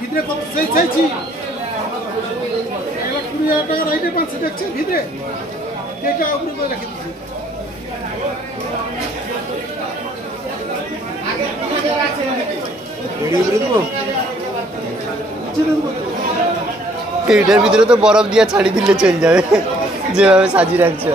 ভিতরে চাইছি 1,20,000 টাকা রাইটে পাচ্ছি দেখছেন ভিতরে এটা উপরে করে রেখে দিচ্ছি এটার ভিতরে তো বরফ দিয়ে ছাড়ি দিলে চলে যাবে যেভাবে সাজিয়ে রাখছো।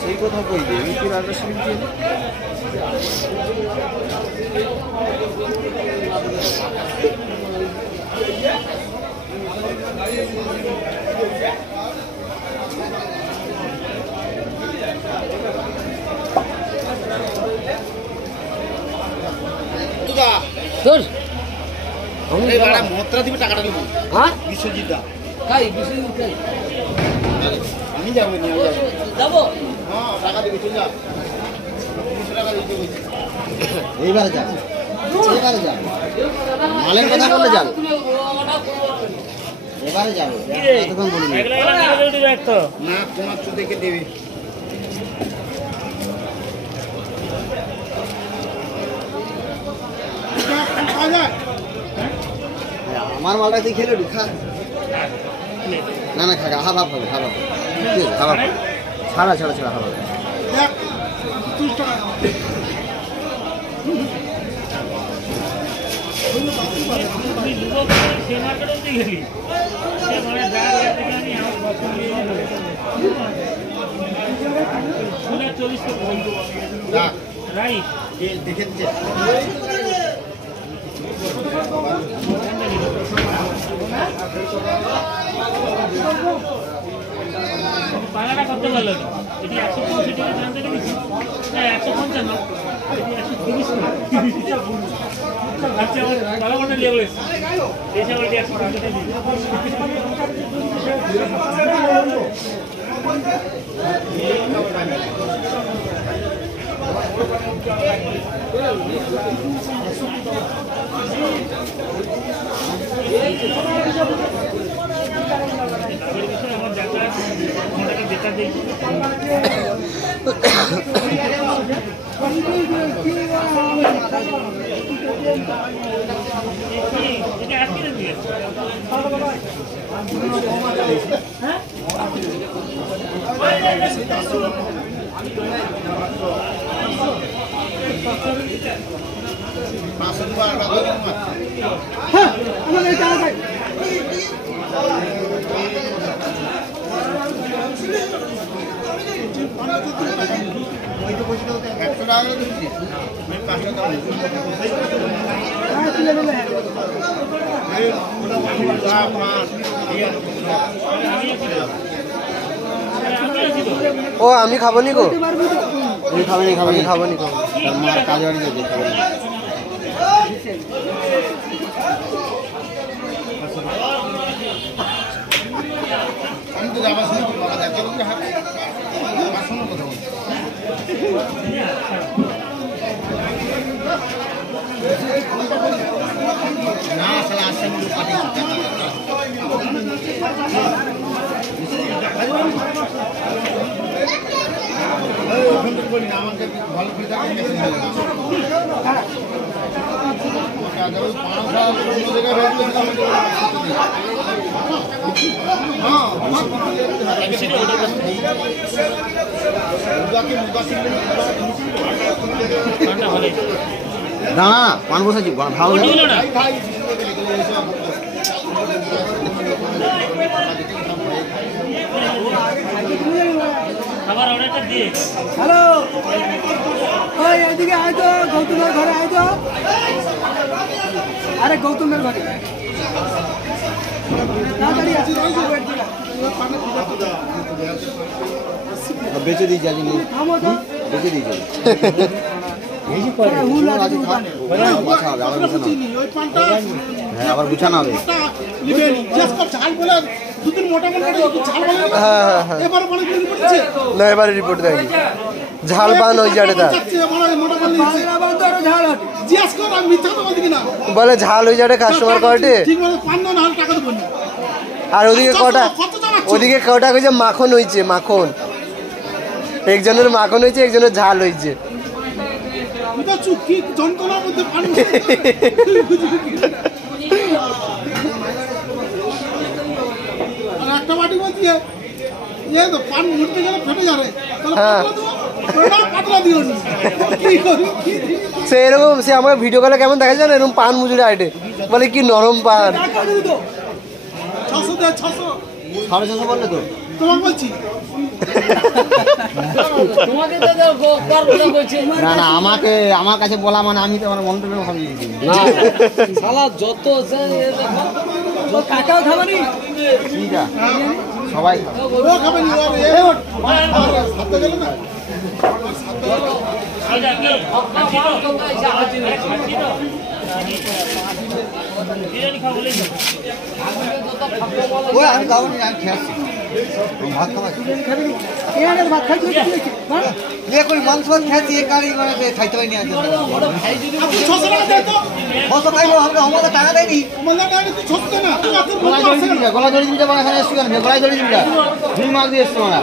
সেই কথা কই দে ইউটিউব আদর্শ দিয়ে তোর মত্রা দিবে টাকাটা দেবো হ্যাঁ বিশ্বজিৎ দা কাই বিশ্বজিৎ কাই আমি যাবো যাবো হ্যাঁ টাকা দিবি চল যা 200 টাকা দিতে বলছি এইবারে যা এবারে যা মালের কথা বললে যাবে এবারে যাবে এতক্ষণ বলিনি না তোমার তো দেখে দেবে আমার মালটা তুই খেলে খা না না খা হাফ হবে হাফ হবে ঠিক আছে হাফ হবে ছাড়া ছাড়া ছাড়া হাফ হবে দেখে দিচ্ছে পালাটা কত ভালো এটি 165 টাকা দাম থেকে নিচ্ছি 155 এটি 130 আচ্ছা ভালো মনে নিয়ে বলেছি দেশে বলতে 100 টাকা দিয়ে আমার যাতা মোটাকে বেচা দেই এটা আজকে দিয়ে হ্যাঁ ও আমি খাবো নি গো আমি খাবো নি মার কাজ বাড়ি যেতে খাবো আমি তো যাবার সময় আমার সঙ্গে কথা বলছি না আসলে আসছে আমাকে ভালো করে না না পান বসাচ্ছি ভালো খাবার অর্ডারটা দিয়ে হ্যালো ওই এদিকে আয় তো গৌতমের ঘরে আয় তো আরে গৌতমের ঘরে তাড়াতাড়ি আসি বেঁচে দিয়েছি আজ বেঁচে দিয়েছি বেশি পড়ে হুল আছে দোকানে বাছা হবে আবার গুছানো চিনি ওই পানটা হ্যাঁ আবার গুছানো হবে লিবেন জাস্ট কর ঝাল বলে দুদিন মোটা মোটা করে ঝাল বলে এবারে বলে কি করছে না এবারে রিপোর্ট দেয়নি ঝাল পান ওই জায়গাটা মোটা বলে নিচ্ছে ঝাল আছে জিজ্ঞাসা কর আমি মিথ্যা কথা বলছি কিনা বলে ঝাল ওই জায়গাটা কাস্টমার কটে ঠিক বলে পান না হলে টাকা দেবো না আর ওদিকে কটা কইছে মাখন হইছে মাখন একজনের মাখন হইছে একজনের ঝাল হইছে এটা চুক্তি যন্ত্রণার মধ্যে পান আর একটা বাটি বলছি ইয়ে তো পান মুড়তে গেলে ফেটে যাবে তাহলে পাতলা দিও নি কি করি সে এরকম সে আমাকে ভিডিও কলে কেমন দেখা যায় না এরকম পান মুজুরে আইটে বলে কি নরম পান 600 দে 600 650 বললে তো তোমাকে বলছি না না আমাকে আমার কাছে বলা মানে আমি তো আমার মনটা ভাবি শালা যত কাকাও খাবানি ঠিক আছে সবাই ও খাবে নি সাথে গেল না ওই আমি খাবো না আমি খেয়েছি ভাত খাওয়া ভাত খাইছি ইয়ে করি মাংস খেয়েছি এ গাড়ি খাইতে হয়নি আজ 600 টাকা দে তো কত খাইবো আমরা আমাদের টাকা দেয়নি মোল্লা টাকা তুই 600 দে না তুই রাতের গলায় দড়ি দিবি না গলায় দড়ি দিবি না এখানে এসছি কেন গলায় দড়ি দিবি না দুই মাস দিয়ে এসছি আমরা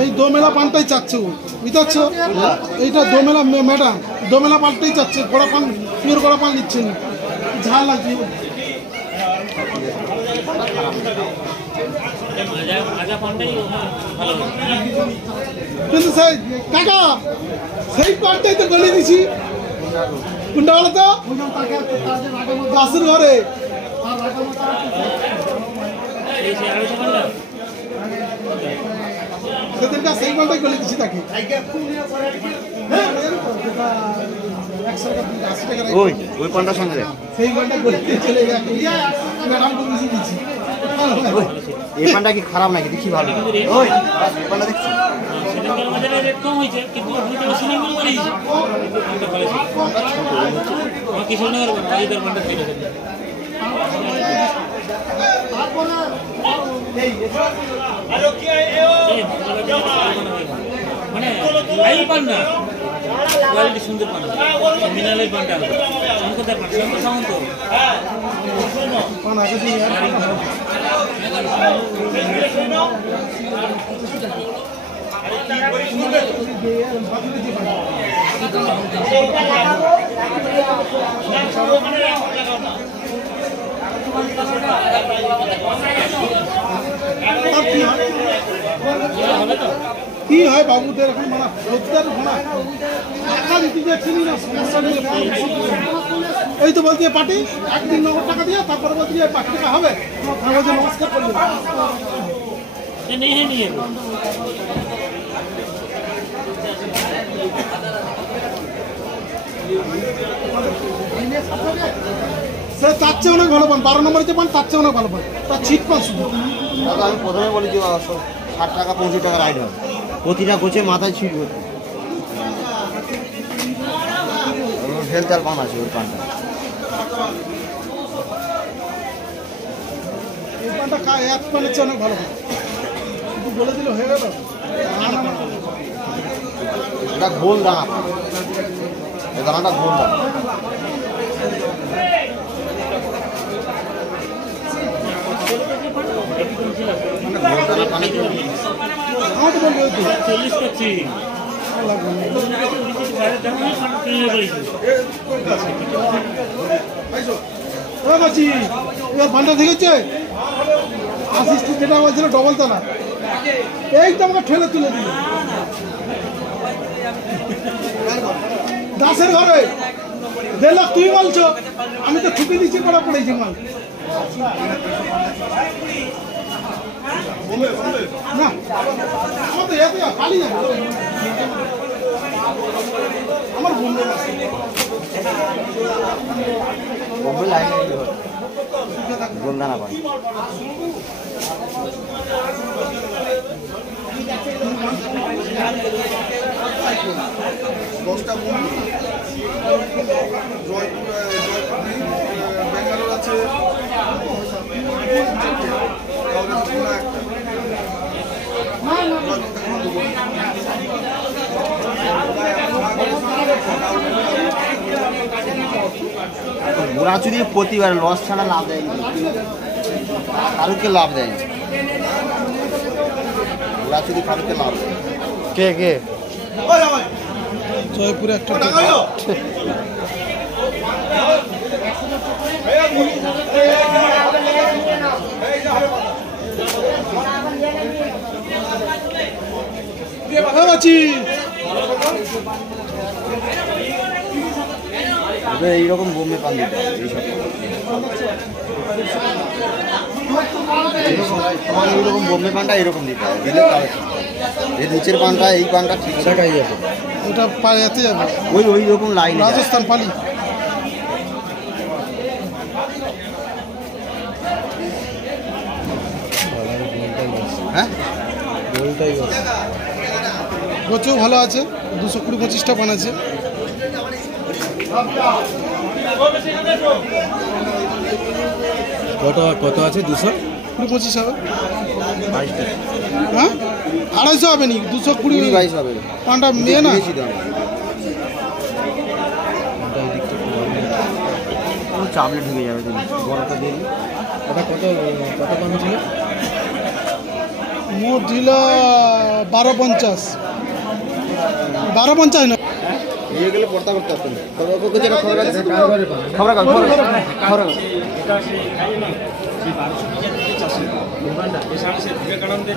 এই দোমেলা পানটাই চাচ্ছে ও বুঝতে পারছো এইটা দোমেলা ম্যাডাম দোমেলা পানটাই চাচ্ছে গোড়া পান পিওর গোড়া পান নিচ্ছে না ঝাল লাগছে কিন্তু সেই কাকা সেই পানটাই তো গলিয়ে দিছি কোনটা বলো তো দাসুর ঘরে সেদিনটা সেই পানটাই গলিয়ে দিছি তাকে ওই পানটার সঙ্গে সেই পানটা গলিয়ে দিয়ে চলে গেছে ম্যাডামকে বুঝিয়ে দিচ্ছি এই পানটা কি খারাপ নাকি দেখি ভালো ওই পানটা দেখছি মানে লাইল পান না কোয়ালিটি সুন্দর পান মিনারেল পানটা শঙ্করদার পান শঙ্কর সামন্ত পান আগে দিয়ে কি হয় বাবুদের এখন মানে রোজগার ভাড়া টাকা দিতে যাচ্ছিনি না সমস্যা নেই এই তো বলছি পার্টি একদিন নগদ টাকা দিয়ে তারপরে বলছি পার্টি টাকা হবে বলছে নমস্কার করলে নিয়ে সে তার চেয়ে অনেক ভালো পান 12 নম্বরে যে পান তার চেয়ে অনেক ভালো পান তার ছিট পান শুধু আমি প্রথমে বলি যে 60 টাকা 50 টাকা রাইড হবে প্রতিটা গোছে মাথায় ছিট করতে হেলতার পান আছে ওই পানটা এই পানটা এক পানের চেয়ে অনেক ভালো পান শুধু বলে দিলে হয়ে গেল এটা গোল দানা এই দানাটা গোল দানা আমার তো বলবে 40 করছি এবার পানটা দেখেছে আসিস্ট যেটা বলছিল ডবল দানা এই তো আমাকে ঠেলে তুলে দিল দাসের ঘরে 1.5 লাখ তুই বলছো আমি তো ছুটি দিচ্ছি করা পড়েছি মাল না আমাদের এত খালি না আমার বোম্বে মাছ বোম্বে লাইন গোলদানা পান দশটা বন্ধু ব্যাঙ্গালোর আছে ঘোরাচুরি প্রতিবার লস ছাড়া লাভ দেয়নি কারুকে লাভ দেয়নি ঘোরাচুরি কারুকে লাভ দেয় কে কে জয়পুরে একটা এইরকম বোম্বে পান দিতে হবে এইসব এইরকম বোম্বে পানটা এরকম দিতে হবে দিলে তাহলে এই নিচের পানটা এই পানটা ঠিক সেটাই যাবে ওটা পায়েতে যাবে ওই রকম লাইন রাজস্থান পালি হ্যাঁ গোছেও ভালো আছে 220-25টা পান আছে কত আছে 225 হবে হ্যাঁ 250 হবে নি 220 22 হবে পানটা মেয়ে না চামড়ে ঢুকে যাবে তুমি বড়টা দিয়ে ওটা কত পান ছিল মোট দিল 1250 না নিয়ে গেলে পড়তা করতে পারতেন খবর বিবেকানন্দের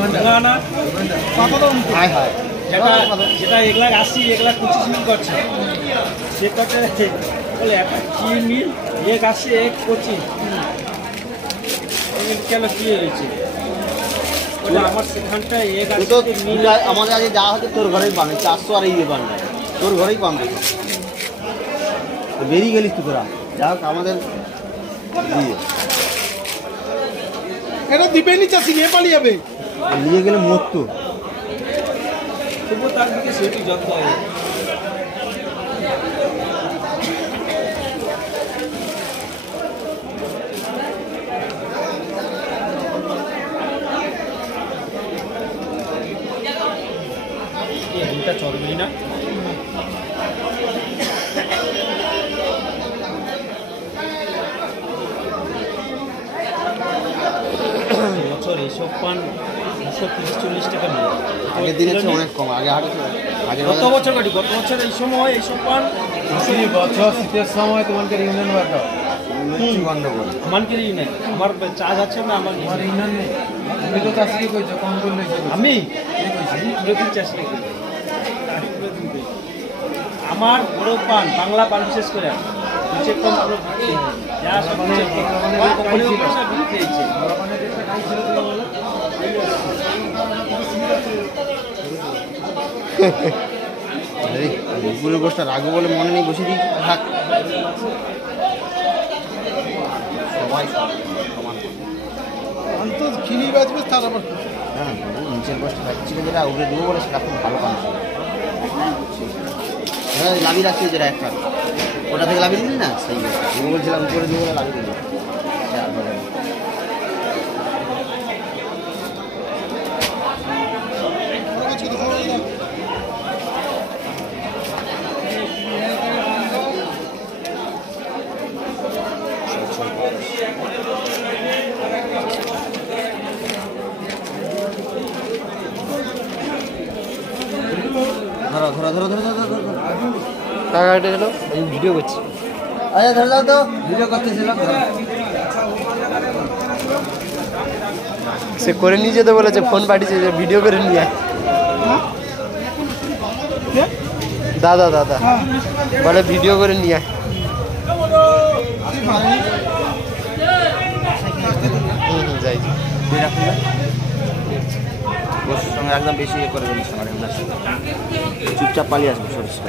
ভাঙা না হায় হায় যেটা 180 125 মিল করছে সে করতে বলে কি মিল 180 125 কেন কি হয়েছে আমার সেখানটা মিল আমাদের আগে যা হচ্ছে তোর ঘরেই পাবে 400 আর এই ব্যাপার না তোর ঘরেই পাবে বেরিয়ে গেলিস তুই তোরা যা হোক আমাদের এটা দিবেনি চাষি নিয়ে পালিয়ে যাবে নিয়ে গেলে মরতো তবুও তার দিকে সেটি যত্ন হয় এটা চলবেই না বছর এইসব পান 230-40 টাকা মিলে আগের দিনের চেয়ে অনেক কম আগে গত বছর এই সময় এইসব পান বছর শীতের সময় তোমাদের ইউনিয়ন বাটা গন্ডগোল আমানকে নেই আমার চার্জ আছে না আমার ইউনিয়ন নেই তুমি তো চাষি কইছো কম করলে আমি প্রতিদিন চাষ করি আমার বড় পান বাংলা পান বিশেষ করে নিচে কম পুরো যা সব বিক্রি দুপুরের গোষ্ঠটা রাখবো বলে মনে নেই বসে দিই থাক সবাই সমান তো খিলি বাজবে তার আবার হ্যাঁ নিচের গোষ্ঠটা রাখছিল যেটা উড়ে দেবো বলে সেটা খুব ভালো পান হ্যাঁ লাভি রাখছি যেটা একটা ওটা থেকে লাভি দিলি না সেই আমি বলছিলাম উপরে দেবো বলে লাভি দিলি ধরো ধরো ধরো ধরো ধরো ধরো টাকা কেটে গেল আমি ভিডিও করছি আচ্ছা ধরো দাও তো ভিডিও করতেছিল সে করে নিয়ে যেতে বলেছে ফোন পাঠিয়েছে যে ভিডিও করে নিয়ে আয় দাদা দাদা বলে ভিডিও করে নিয়ে আয় যাই বসে একদম বেশি ইয়ে করে জিনিস আমার চুপচাপ পালিয়ে আসবো সরিষা